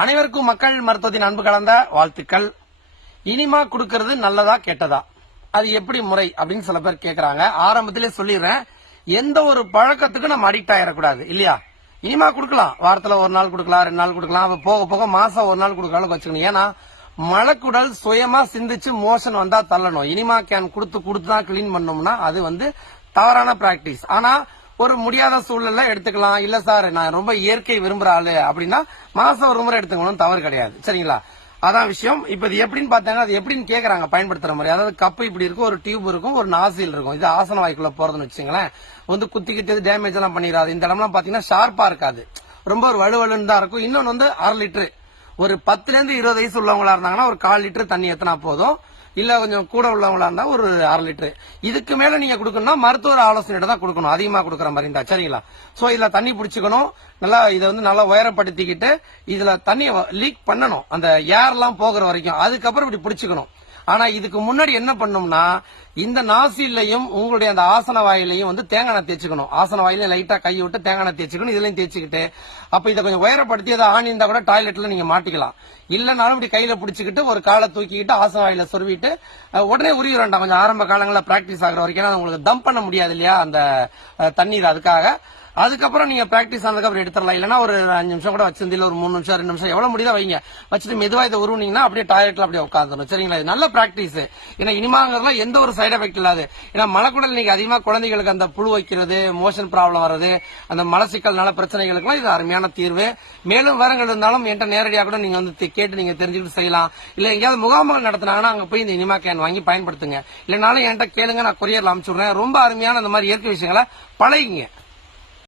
அனைவருக்கும் மக்கள் மருத்துவத்தின் அன்பு கலந்த வாழ்த்துக்கள். இனிமா கொடுக்கறது நல்லதா கெட்டதா? அது எப்படி முறை அப்படின்னு சில பேர் கேட்கறாங்க ஆரம்பத்திலே சொல்லிடுறேன். எந்த ஒரு பழக்கத்துக்கும் நம்ம அடிக்ட் ஆயிடக்கூடாது இல்லையா? இனிமா கொடுக்கலாம். வாரத்துல ஒரு நாள் கொடுக்கலாம் ரெண்டு நாள் கொடுக்கலாம். அப்போ போக போக மாசம் ஒரு நாள் கொடுக்கலாம் வச்சுக்கணும். ஏன்னா மலக்குடல் சுயமா சிந்திச்சு மோஷன் வந்தா தள்ளணும். இனிமா கேன் கொடுத்து கொடுத்து தான் கிளீன் பண்ணோம்னா அது வந்து தவறான பிராக்டிஸ் ஆனா ஒரு முடியாத சூழ்நிலை எடுத்துக்கலாம். இல்ல சார் நான் ரொம்ப இயற்கை விரும்புற ஆளு அப்படின்னா மாசம் ஒரு முறை எடுத்துக்கணும் தவறு கிடையாது. சரிங்களா? அதான் விஷயம். இப்ப இது எப்படின்னு பார்த்தாங்க அது எப்படின்னு கேக்குறாங்க பயன்படுத்துற மாதிரி. அதாவது கப்பு இப்படி இருக்கும் ஒரு டியூப் இருக்கும் ஒரு நாசில் இருக்கும். இது ஆசன வாய்க்குள்ள போறதுன்னு வச்சுங்களேன் வந்து குத்திக்கிட்டு டேமேஜ் எல்லாம் பண்ணிடாது. இந்த இடம்லாம் பாத்தீங்கன்னா ஷார்ப்பா இருக்காது. ரொம்ப ஒரு வலுவலுன்னு தான் இருக்கும். இன்னொன்னு வந்து அரை லிட்டரு. ஒரு பத்துல இருந்து இருபது வயசு உள்ளவங்களா இருந்தாங்கன்னா ஒரு கால் லிட்டர் தண்ணி எத்தனா போதும். இல்ல கொஞ்சம் கூட உள்ளவங்களா இருந்தா ஒரு அரை லிட்டர். இதுக்கு மேல நீங்க கொடுக்கணும்னா மருத்துவர் ஆலோசனையிட தான் கொடுக்கணும். அதிகமா கொடுக்குற மாதிரி இருந்தா. சரிங்களா? சோ இதுல தண்ணி பிடிச்சிக்கணும். நல்லா இதை வந்து நல்லா உயரப்படுத்திக்கிட்டு இதுல தண்ணியை லீக் பண்ணணும். அந்த ஏர் எல்லாம் போகிற வரைக்கும். அதுக்கப்புறம் இப்படி பிடிச்சிக்கணும். ஆனா இதுக்கு முன்னாடி என்ன பண்ணும்னா இந்த நாசிலையும் உங்களுடைய அந்த ஆசன வாயிலையும் வந்து தேங்காய் தேய்ச்சிக்கணும். ஆசன வாயிலையும் லைட்டா கை விட்டு தேங்காய் எண்ணெய் தேய்ச்சிக்கணும் இதுலயும் தேய்ச்சிக்கிட்டு. அப்ப இதை கொஞ்சம் உயரப்படுத்தி அதை ஆணி இருந்தா கூட டாய்லெட்ல நீங்க மாட்டிக்கலாம். இல்லைனாலும் இப்படி கையில பிடிச்சிக்கிட்டு ஒரு காலை தூக்கிக்கிட்டு ஆசன வாயில சொருவிட்டு உடனே உரிய வேண்டாம் கொஞ்சம் ஆரம்ப காலங்களில் பிராக்டிஸ் ஆகிற வரைக்கும். உங்களுக்கு தம் பண்ண முடியாது இல்லையா அந்த தண்ணீர் அதுக்காக. அதுக்கப்புறம் நீங்க பிராக்டிஸ் ஆனதுக்கப்புறம் எடுத்துடலாம். இல்லைன்னா ஒரு அஞ்சு நிமிஷம் கூட வச்சிருந்து ஒரு மூணு நிமிஷம் ரெண்டு நிமிஷம் எவ்வளவு முடியுதோ வைங்க. வச்சுட்டு மெதுவா இதை உருவினீங்கன்னா அப்படியே டாய்லெட்ல அப்படியே உட்காந்துரும் சரிங்களா? இது நல்ல பிராக்டிஸ் ஏன்னா இனிமாங்கிறதுல எந்த ஒரு சைடு எஃபெக்ட் இல்லாது. ஏன்னா மலக்குடல் நீங்க அதிகமா குழந்தைகளுக்கு அந்த புழு வைக்கிறது மோஷன் ப்ராப்ளம் வர்றது அந்த மலசிக்கல் நல பிரச்சனைகளுக்குலாம் இது அருமையான தீர்வு. மேலும் விவரங்கள் இருந்தாலும் என்கிட்ட நேரடியாக கூட நீங்க வந்து கேட்டு நீங்க தெரிஞ்சுக்கிட்டு செய்யலாம். இல்ல எங்கேயாவது முகாம்கள் நடத்தினாங்கன்னா அங்க போய் இந்த இனிமா கேன் வாங்கி பயன்படுத்துங்க. இல்லைனாலும் என்கிட்ட கேளுங்க நான் கொரியர்ல அனுப்பிச்சுடுறேன் ரொம்ப அருமையான இந்த மாதிரி இயற்கை விஷயங்களை பழகிங்க.